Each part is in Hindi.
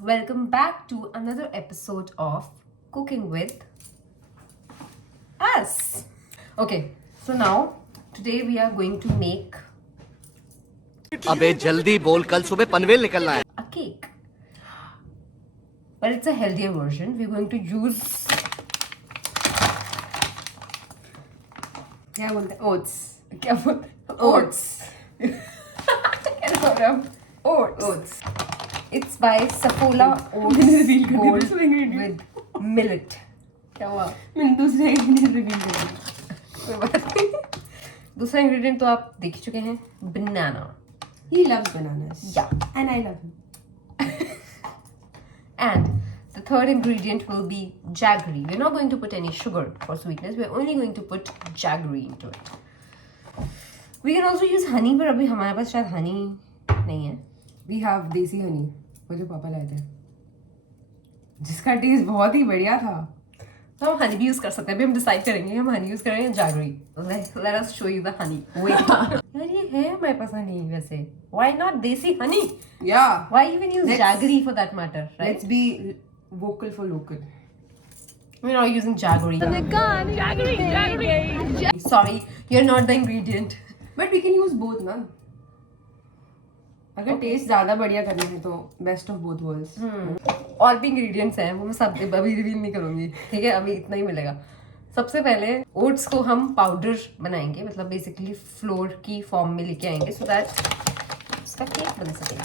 welcome back to another episode of Cooking with Us. Okay, so now today we are going to make अबे जल्दी बोल, कल सुबह पनवेल निकलना है। a cake, but it's a healthier version. We're going to use क्या बोलते हैं ओट्स क्या बोलते oats. Oats. It's by Saffola Oats Gold with millet. क्या हुआ? मैंने दूसरे इंग्रेडिएंट रिवील कर दिया। कोई बात नहीं। दूसरा इंग्रेडिएंट तो आप देख ही चुके हैं, बनाना। He loves bananas. Yeah. And I love him. And the third ingredient will be jaggery. We're not going to put any sugar for sweetness. We're only going to put jaggery into it. We can also use honey, but अभी हमारे पास शायद honey नहीं है. We have देसी हनी, वो जो पापा लाए थे, जिसका टेस्ट बहुत ही बढ़िया था। तो हम हनी भी यूज कर सकते हैं। अभी हम डिसाइड करेंगे हम हनी यूज करेंगे jaggery. Let us show you the honey. Wait. यार ये है हमारे पास हनी वैसे। Why not देसी Honey? Yeah. Why even use Let's- jaggery for that matter, right? Let's be vocal for local. We're not using jaggery. Oh my god, jaggery. Sorry, you're not the ingredient. But we can use both ना। अगर टेस्ट ज्यादा बढ़िया करना है तो बेस्ट ऑफ बोथ वर्ल्ड्स। और भी इंग्रेडिएंट्स हैं वो मैं सब अभी रिवील नहीं करूंगी, ठीक है? अभी इतना ही मिलेगा। सबसे पहले ओट्स को हम पाउडर बनाएंगे, मतलब बेसिकली फ्लोर की फॉर्म में लेके आएंगे सो दैट उसका केक बन सके।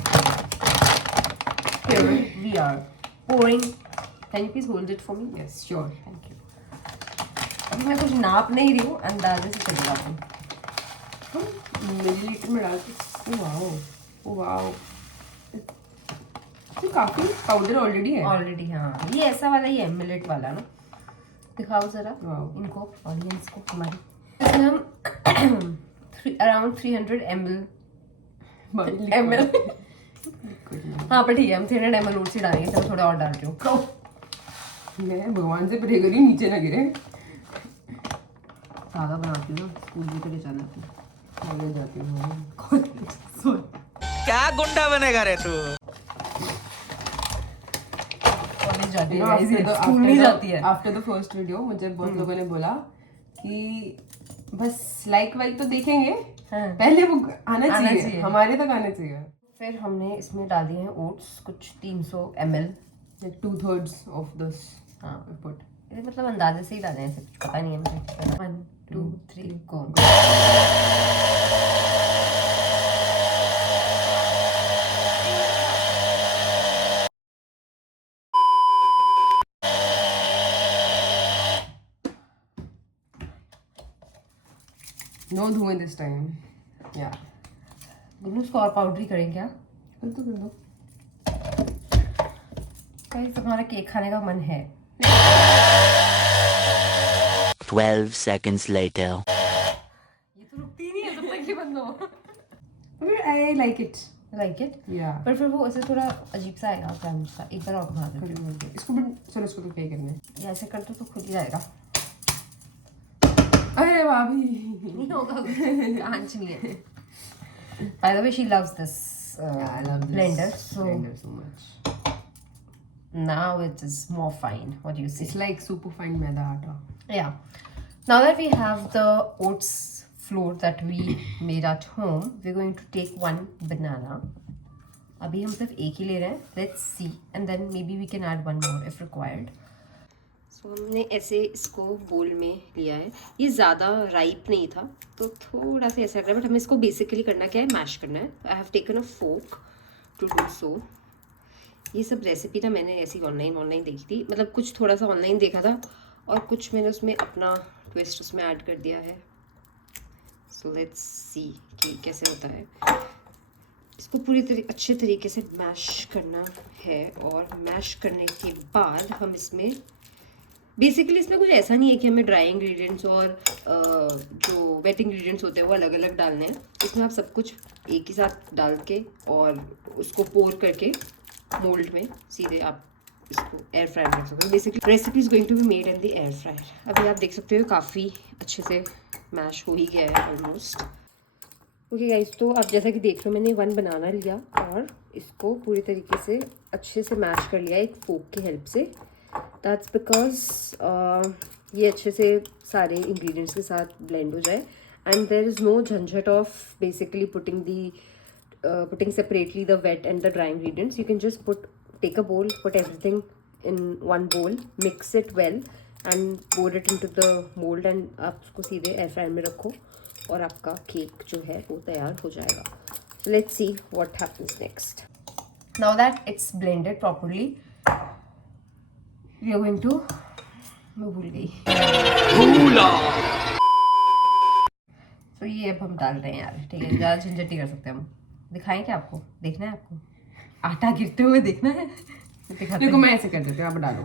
Here we are pouring. Can you please hold it for me? Yes sure. Thank you. अभी मैं कुछ नाप नहीं रही हूँ, अंदाजे से चलेगा अपन। मिलीलीटर में डाल के ओ वाओ तो काफी पाउडर ऑलरेडी है। ऑलरेडी हाँ, ये ऐसा वाला ही है, मिलेट वाला ना। दिखाओ जरा Wow. इनको, ऑडियंस को हमारी। इसमें हम अराउंड 300 ml हाँ पर ठीक है, हम 300 ml ओट्स ही डालेंगे। चलो थोड़ा और डाल रही हूँ। मैं भगवान से प्रे करी नीचे ना गिरे। धागा बनाती हूँ, स्कूल भी तो ले जाना थी। आगे जाती हूँ। क्या गुंडा बनेगा रे तू? कॉलेज जाती है, स्कूल नहीं जाती है। आफ्टर द फर्स्ट वीडियो मुझे बहुत लोगों ने बोला कि बस लाइक वाइक तो देखेंगे, हाँ। पहले वो आना चाहिए। चाहिए, हमारे तक आना चाहिए। फिर हमने इसमें डाल दिए हैं ओट्स, कुछ 300 ml। Like 2/3 of this हाँ put. ये मतलब अंदाजे से ही डाले हैं, ऐसे कुछ पता नहीं है मुझे। 1 2 3 go। No धुएं this time. Yeah. गुन्नू उसको और पाउडरी करें क्या? कर दो। कहीं तुम्हारा केक खाने का मन है? 12 seconds later. ये तो रुकती नहीं है जब तक ये बंद हो। I like it. Like it. Yeah. पर फिर वो ऐसे थोड़ा अजीब सा आएगा क्रंच सा। एक बार और घुमा देती हूँ। इसको भी चलो, इसको तो पे करना है। ये ऐसे कर दो तो खुद ही जाएगा। अरे भाभी नहीं होगा, कांच नहीं है। By the way, she loves this I love this blender. So blender so much. now it is more fine. What do you say? It's like super fine मैदा आटा। Yeah. Now that we have the oats flour that we made at home, we're going to take one banana. अभी हम सिर्फ एक ही ले रहे हैं. Let's see, and then maybe we can add one more if required. So हमने ऐसे इसको बोल में लिया है। ये ज़्यादा राइप नहीं था तो थोड़ा सा ऐसा लग रहा है, बट हमें इसको बेसिकली करना क्या है, मैश करना है। I have taken a fork to do so. ये सब रेसिपी ना मैंने ऐसी ऑनलाइन देखी थी, मतलब कुछ थोड़ा सा ऑनलाइन देखा था और कुछ मैंने उसमें अपना ट्विस्ट उसमें ऐड कर दिया है। सो लेट्स सी कि कैसे होता है। इसको पूरी अच्छे तरीके से मैश करना है और मैश करने के बाद हम इसमें बेसिकली इसमें कुछ ऐसा नहीं है कि हमें ड्राई इंग्रेडिएंट्स और जो वेट इंग्रेडिएंट्स होते हैं वो अलग अलग डालने हैं। इसमें आप सब कुछ एक ही साथ डाल के और उसको पोर करके मोल्ड में सीधे आप इसको एयर फ्रायर कर सकते हो। Basically recipe is going to be made in the air fryer. अभी आप देख सकते हो काफ़ी अच्छे से मैश हो ही गया है ऑलमोस्ट। ओके गाइस, तो आप जैसा कि देख रहे हो, मैंने 1 बनाना लिया और इसको पूरी तरीके से अच्छे से मैश कर लिया एक फोक की हेल्प से। दैट्स बिकॉज ये अच्छे से सारे इंग्रेडिएंट्स के साथ ब्लेंड हो जाए एंड देयर इज़ नो झंझट of basically putting separately the wet and the dry ingredients. You can just take a bowl, put everything in one bowl, mix it well and pour it into the mold and आप उसको सीधे एयर फ्रायर में रखो और आपका केक जो है वो तैयार हो जाएगा. So let's see what happens next. Now that it's blended properly, we are going to, मैं भूल गई. तो ये अब हम डाल रहे हैं यार, ठीक है, ज़्यादा झंझट नहीं कर सकते हम. दिखाएं क्या आपको? देखना है आपको आटा गिरते हुए देखना है? दिखाते देखो मैं ऐसे कर देती हूँ, आप डालो.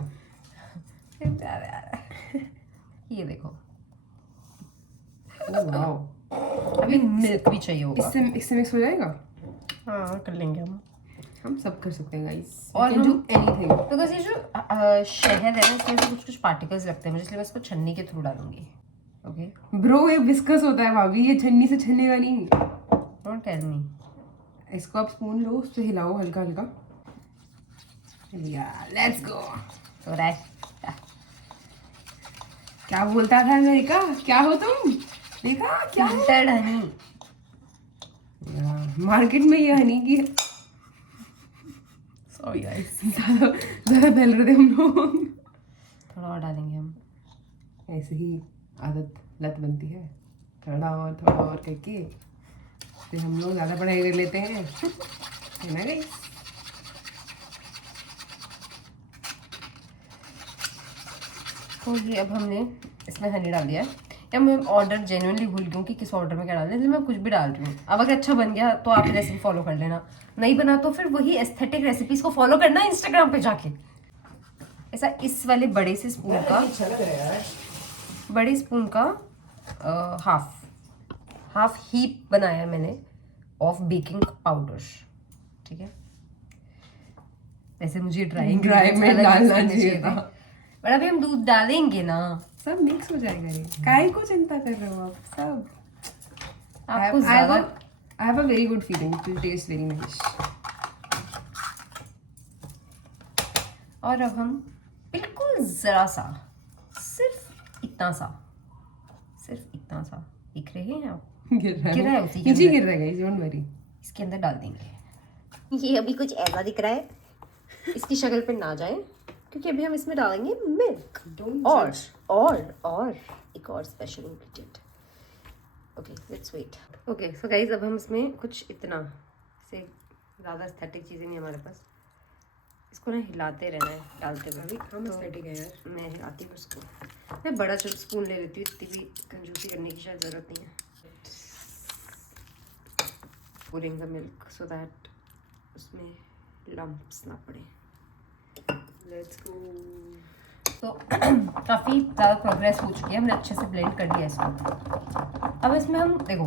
ये देखो. वाओ, अभी मिल्क भी चाहिए होगा. इससे मिक्स हो जाएगा. हाँ कर लेंगे हम सब कर सकते हैं गाइस. और हम हम- do anything. बिकॉज ये जो शहद है ना, इसमें कुछ कुछ पार्टिकल्स लगते हैं मुझे, इसलिए मैं इसको छन्नी के थ्रू डालूंगी. ओके, ब्रो ये विस्कस होता है भाभी, ये छन्नी से छन्नेगा नहीं. Don't tell me. इसको आप स्पून लो, उससे हिलाओ हल्का हल्का. Let's go. तो राइट, क्या बोलता था अमेरिका? क्या हो तुम? देखा क्या? फिल्टर्ड हनी. मार्केट में ये हनी की सॉरी गाइस, ज्यादा फैल रहे थे हम लोग. थोड़ा और डालेंगे हम. ऐसे ही आदत लत बनती है, थोड़ा और करके फिर हम लोग ज्यादा पढ़ाई कर लेते हैं, है ना गाइस? तो ये अब हमने इसमें हनी डाल दिया है. या मैं ऑर्डर जेन्युइनली भूल गई हूँ कि किस ऑर्डर में क्या डालना है, इसलिए मैं कुछ भी डाल रही हूँ. अब अगर अच्छा बन गया तो आप रेसिपी फॉलो कर लेना, नहीं बना तो फिर वही एस्थेटिक रेसिपीज को फॉलो करना इंस्टाग्राम पे जाके. ऐसा इस वाले बड़े से स्पून का, बड़े स्पून का हाफ हीप बनाया है मैंने ऑफ बेकिंग पाउडर. ठीक है, वैसे मुझे ड्राई में डालना चाहिए था. बट अभी हम दूध डालेंगे ना, सब मिक्स हो जाएगा. रे काय को चिंता कर रहे हो आप सब? आपको ज्यादा. I have a very good feeling. It will taste very nice. और अब हम बिल्कुल जरा सा, सिर्फ इतना सा दिख रहे हैं आप, गिर रहा है उसी के नीचे अंदर. गिर रहा है गाइस, डोंट वरी. इसके अंदर डाल देंगे. ये अभी कुछ ऐसा दिख रहा है, इसकी शक्ल पे ना जाए क्योंकि अभी हम इसमें डालेंगे मिल्क और एक और special ingredient. Okay let's wait. Okay so guys, अब हम इसमें कुछ इतना से ज़्यादा एस्थेटिक चीज़ें नहीं हमारे पास, इसको ना हिलाते रहना है डालते हुए. हम एस्थेटिक है यार. मैं हिलाती हूँ इसको. मैं बड़ा स्पून ले लेती हूँ, इतनी भी कंजूसी करने की शायद ज़रूरत नहीं है. pouring the milk so that उसमें lumps ना पड़े. Let's go. तो काफ़ी ज़्यादा प्रोग्रेस हो चुकी है, हमने अच्छे से ब्लेंड कर लिया इसको. अब इसमें हम देखो,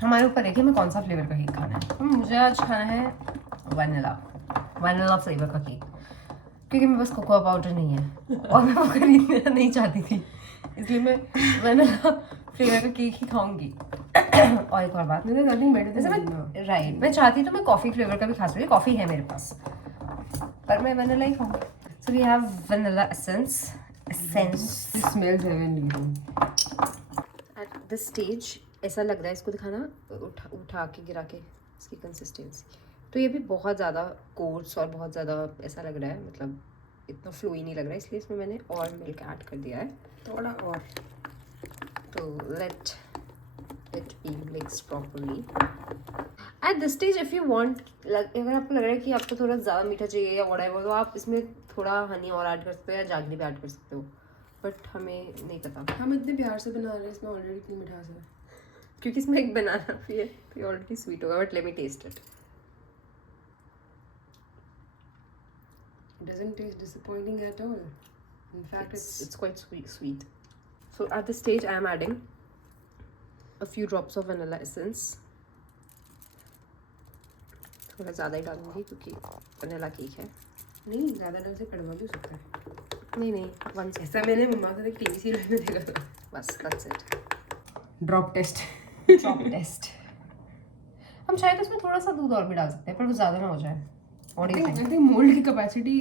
हमारे ऊपर है कि हमें कौन सा फ्लेवर का केक खाना है. मुझे आज खाना है वनीला फ्लेवर का केक, क्योंकि मेरे पास कोकोआ पाउडर नहीं है और मैं वो खरीदना नहीं चाहती थी, इसलिए मैं वनीला फ्लेवर का केक ही खाऊंगी. और एक और बात, मैं चाहती तो मैं कॉफ़ी फ्लेवर का भी खा सकती. कॉफ़ी है मेरे पास, पर मैं वनीला ही खाऊंगी. So we have vanilla essence. It smells heavenly. At this stage ऐसा लग रहा है, इसको दिखाना उठा के गिरा के इसकी कंसिस्टेंसी. तो ये भी बहुत ज़्यादा कोर्स और बहुत ज़्यादा ऐसा लग रहा है, मतलब इतना फ्लोई नहीं लग रहा है, इसलिए इसमें मैंने और मिल्क ऐड कर दिया है थोड़ा और. तो let it be mix properly. Eight this stage if you want, अगर आपको लग रहा है कि आपको थोड़ा ज़्यादा मीठा चाहिए या व्हाटएवर, तो आप इसमें थोड़ा हनी और ऐड कर सकते हो या जागरी भी ऐड कर सकते हो, बट हमें नहीं पता हम इतने प्यार से बना रहे हैं, इसमें ऑलरेडी इतनी मिठास है. क्योंकि इसमें एक बनाना भी है तो ये ऑलरेडी स्वीट होगा. But let me taste it. It doesn't taste disappointing at all. In fact, It's quite sweet. So at this stage I am adding a few drops of vanilla essence. थोड़ा ज़्यादा ही डालूंगी क्योंकि वनीला केक है. नहीं ज़्यादा डर से कड़वा भी हो सकता है. नहीं वन से ऐसा मैंने मम्मा का एक टीवी सीरियल में देखा था. बस that's it. Drop test. Drop test. हम चाहे तो इसमें थोड़ा सा दूध और भी डाल सकते हैं, पर वो ज़्यादा ना हो जाए। और I think मोल्ड की कैपेसिटी,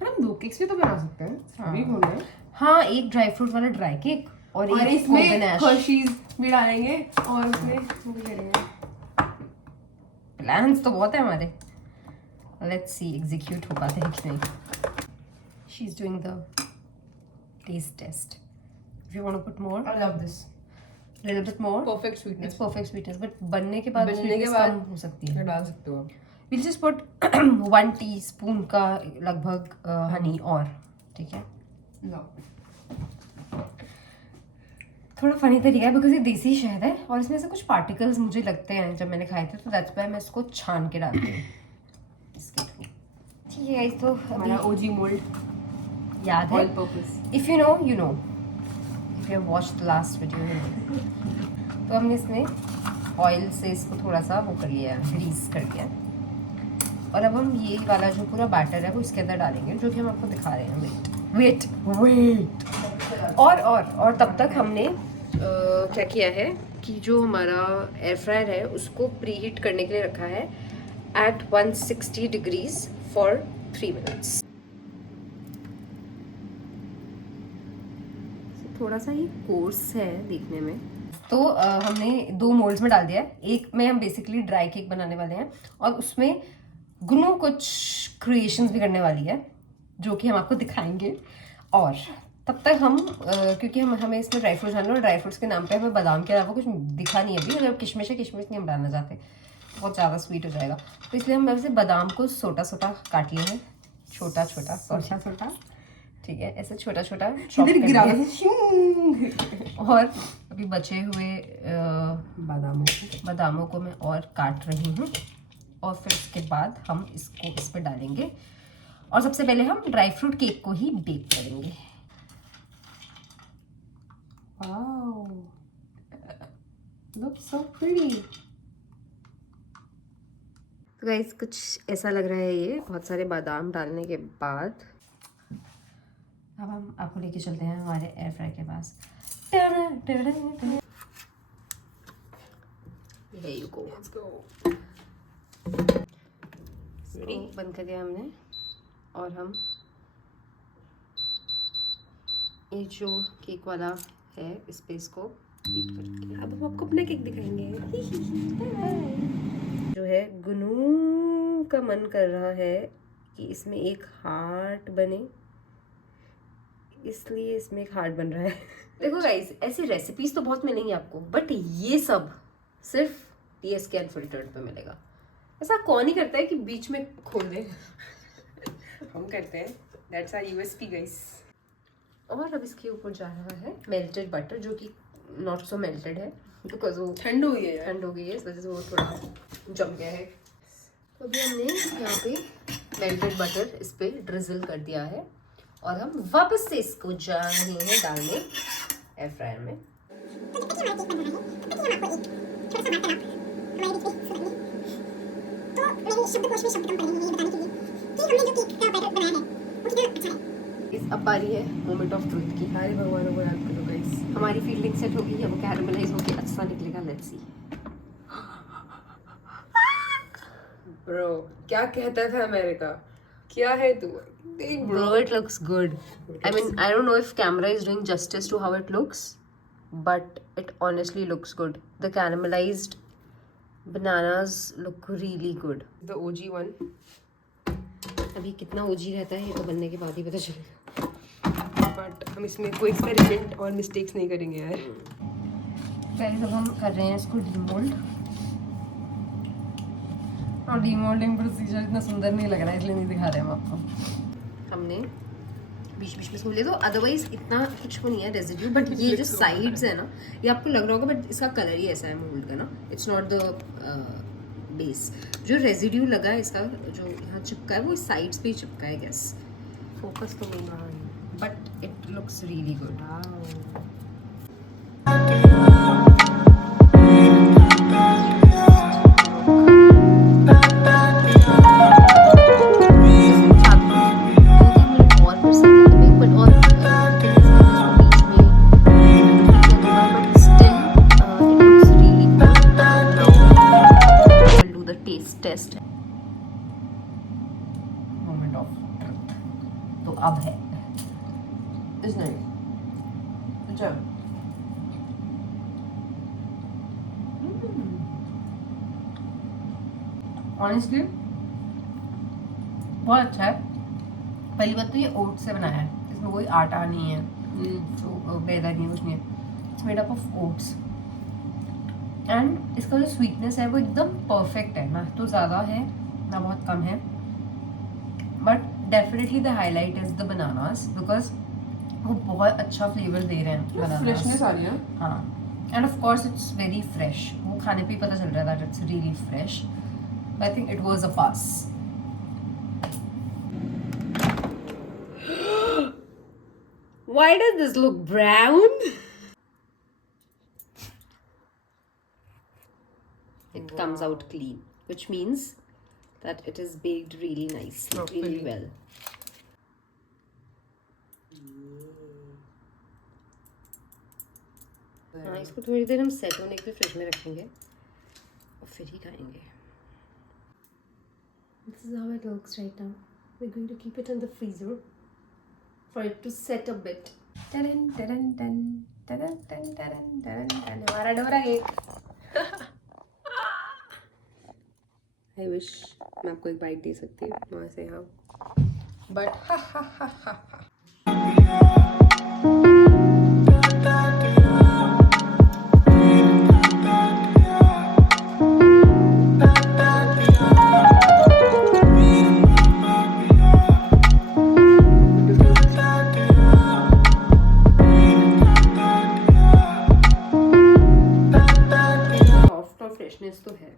पर हम 2 केक्स भी तो बना सकते हैं। अभी खोलना है। हाँ, एक ड्राई फ्रूट वाला ड्राई केक और और एक इसमें गनाश। हर्शीज भी डालेंगे और उसमें वो भी करेंगे। प्लान्स तो बहुत है हमारे। लेट्स सी एग्जीक्यूट हो पाते हैं कि नहीं। She is doing the taste test. If you want to put more, I love this. Little bit more. Perfect it's sweetness. Perfect sweetness, but बनने के बाद बनने के sweetness बाद कम हो सकती है। ये डाल सकते हो आप। विल जस्ट पुट 1 टीस्पून का लगभग हनी और, ठीक है। लो। थोड़ा फनी तरीका है बिकॉज ये देसी शहद है और इसमें से कुछ पार्टिकल्स मुझे लगते हैं जब मैंने खाए थे, तो दैट्स व्हाई मैं इसको छान के डालती हूँ इसके थ्रू। ठीक है गाइस, तो हमारा अभी OG मोल्ड याद है, all purpose. If you know you know, if you have watched the last video you know. तो हमने इसमें ऑयल से इसको थोड़ा सा वो कर लिया है, ग्रीस कर दिया। और अब हम ये वाला जो पूरा बैटर है वो इसके अंदर डालेंगे, जो कि हम आपको दिखा रहे हैं। वेट वेट और तब तक हमने क्या किया है कि जो हमारा एयर फ्रायर है उसको प्री हीट करने के लिए रखा है एट 160 डिग्रीज फॉर 3 मिनट्स। थोड़ा सा ये कोर्स है देखने में। तो हमने 2 मोल्ड्स में डाल दिया है। एक में हम बेसिकली ड्राई केक बनाने वाले हैं और उसमें गुनू कुछ क्रिएशंस भी करने वाली है जो कि हम आपको दिखाएंगे। और तब तक हम क्योंकि हमें इसमें ड्राई फ्रूट्स डालना है और ड्राई फ्रूट्स के नाम पे हमें बादाम के अलावा कुछ दिखा नहीं है अभी। अगर किशमिश है, किशमिश नहीं हम डालना चाहते, बहुत ज़्यादा स्वीट हो जाएगा। तो इसलिए हम वैसे बादाम को छोटा छोटा काट लिए हैं, छोटा छोटा, ठीक है, ऐसे छोटा छोटा और अभी बचे हुए बादामों को मैं और काट रही हूँ और फिर उसके बाद हम इसको इस पर डालेंगे। और सबसे पहले हम ड्राई फ्रूट केक को ही बेक करेंगे। Wow. Looks so pretty. तो गाइस कुछ ऐसा लग रहा है ये बहुत सारे बादाम डालने के बाद। अब हम आपको लेके चलते हैं हमारे एयर फ्रायर के पास। Here you go. Let's go. इसको बंद कर दिया हमने और हम ये जो केक वाला है इस पे इसको हीट करके अब हम आपको अपना केक दिखाएंगे। जो है गुनू का मन कर रहा है कि इसमें एक हार्ट बने, इसलिए इसमें एक हार्ट बन रहा है। देखो गाइस, ऐसी रेसिपीज तो बहुत मिलेंगी आपको, बट ये सब सिर्फ TSK अनफिल्टर्ड पे मिलेगा। ऐसा कौन ही करता है कि बीच में खोल दे। हम करते हैं। That's our USP guys. और अब इसके ऊपर जा रहा है मेल्टेड बटर, जो कि नॉट सो मेल्टेड है बिकॉज वो ठंड हो गई है। ठंड हो गई है, इस वजह से वो थोड़ा जम गया है। तो अभी हमने यहाँ पे मेल्टेड बटर इस पे ड्रिजल कर दिया है और हम वापस से इसको जा रहे हैं डालने एयर फ्रायर में। इस अब बारी है मोमेंट ऑफ ट्रुथ की। सारे भगवानों को याद करो गाइस। हमारी फील्डिंग सेट होगी है, वो कैरमलाइज होके अच्छा निकलेगा। Let's see. ब्रो क्या कहता था अमेरिका, क्या है तू? देख Bro, it looks good. I mean, I don't know if camera is doing justice to how it looks, but it honestly looks good. The caramelized bananas look really good. the OG one. अभी कितना ओजी रहता है ये तो बनने के बाद ही पता चलेगा। बट हम इसमें कोई एक्सपेरिमेंट और मिस्टेक्स नहीं करेंगे यार। गाइस, अब हम कर रहे हैं इसको डीमोल्ड। और डीमोल्डिंग प्रोसीजर इतना सुंदर नहीं लग रहा है इसलिए नहीं दिखा रहे हम आपको। हमने बीच बीच में इसको ले, तो अदरवाइज इतना कुछ वो नहीं है रेजिड्यू, बट ये जो साइड्स है ना, ये आपको लग रहा होगा बट इसका कलर ही ऐसा है मोल्ड का ना, इट्स नॉट द बेस। जो रेजिड्यू लगा है इसका, जो यहाँ चिपका है, वो साइड्स पे ही चिपका है। गैस फोकस तो नहीं मार, but it looks really good. Best है. मोमेंट ऑफ ट्रुथ तो अब है. Is nice. अच्छा ऑनेस्टली बहुत अच्छा है. पहली बात तो ये ओट से बनाया है, इसमें कोई आटा नहीं है, तो मैदा नहीं, कुछ नहीं है. It's made up of oats. And इसका जो स्वीटनेस है वो एकदम परफेक्ट है, ना तो ज़्यादा है ना बहुत कम है. But definitely the highlight is the bananas, because वो बहुत अच्छा फ्लेवर दे रहे हैं बनानास. फ्रेशनेस आ रही है. हाँ, end of course it's very fresh. वो खाने पे ही पता चल रहा है that it's really fresh. I think it was a pass. Why does this look brown? It comes out clean, which means that it is baked really nicely, really well. हाँ, इसको थोड़ी देर हम सेट होने के लिए फ्रिज में रखेंगे और फिर ही खाएंगे. This is how it looks right now. We're going to keep it in the freezer for it to set a bit. Taran, taran, tan, taran, tan, taran, taran, tan. हमारा डोरा केक. I wish मैं आपको एक बाइट दे सकती हूँ वहाँ से. हाँ, बट हा हा हा हा हा. सॉफ्ट और फ्रेशनेस तो है.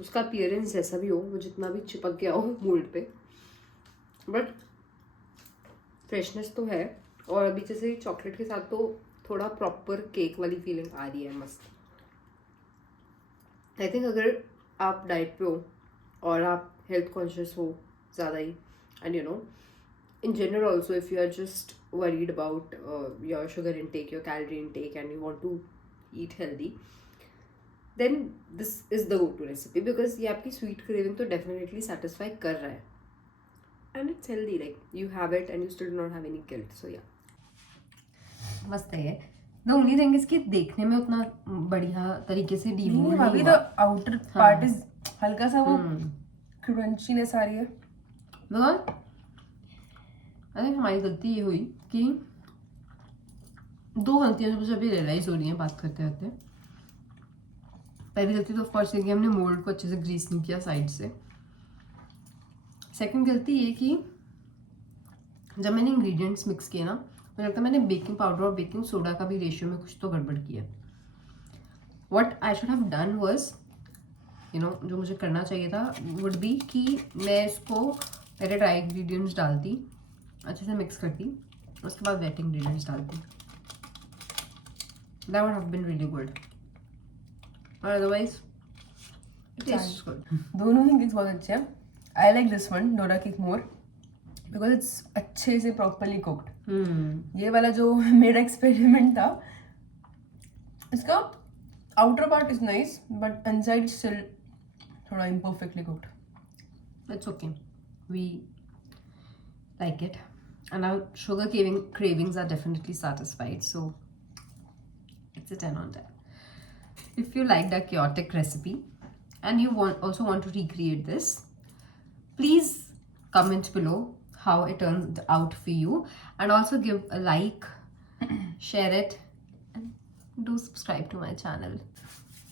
उसका अपीयरेंस जैसा भी हो, वो जितना भी चिपक गया हो मोल्ड पे, बट फ्रेशनेस तो है. और अभी जैसे चॉकलेट के साथ तो थोड़ा प्रॉपर केक वाली फीलिंग आ रही है. मस्त. आई थिंक अगर आप डाइट पे हो और आप हेल्थ कॉन्शियस हो ज़्यादा ही, and you know in general also, if you are just worried about your sugar intake, your calorie intake, and you want to eat healthy, then this is the go-to recipe, because ये आपकी sweet craving तो definitely satisfy कर रहा है, and it's healthy. Like you have it and you still do not have any guilt. So yeah, मस्त है. The only thing is कि देखने में उतना बढ़िया तरीके से नहीं, demold अभी नहीं तो हुआ. आउटर पार्ट इज हल्का सा वो क्रंचीनेस आ रही है. Because आई थिंक हमारी गलती ये हुई कि दो गलतियां मुझे अभी रियलाइज हो रही हैं बात करते करते. पहली गलती तो ऑफकोर्स ये कि हमने मोल्ड को अच्छे से ग्रीस नहीं किया साइड से. सेकंड गलती ये कि जब मैंने इंग्रेडिएंट्स मिक्स किए ना, मुझे लगता है मैंने बेकिंग पाउडर और बेकिंग सोडा का भी रेशियो में कुछ तो गड़बड़ किया. What I should have done was, you know, जो मुझे करना चाहिए था वुड बी कि मैं इसको पहले ड्राई इंग्रेडिएंट्स डालती, अच्छे से मिक्स करती, उसके बाद वेट इंग्रेडिएंट्स डालती. That would have been really good. और अदरवाइज इट टेस्ट्स गुड. दोनों ही केक्स बहुत अच्छे हैं. I like this one Dora cake more because it's अच्छे से प्रॉपरली कुक्ड. ये वाला जो मेरा एक्सपेरिमेंट था, इसका outer part is nice but inside still थोड़ा imperfectly cooked. It's okay. We like it. And our sugar cravings are definitely satisfied. So it's a 10 on 10. If you like that chaotic recipe and you also want to recreate this, please comment below how it turned out for you, and also give a like, share it, and do subscribe to my channel.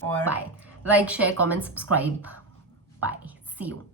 Or Bye. Like, share, comment, subscribe. Bye. See you.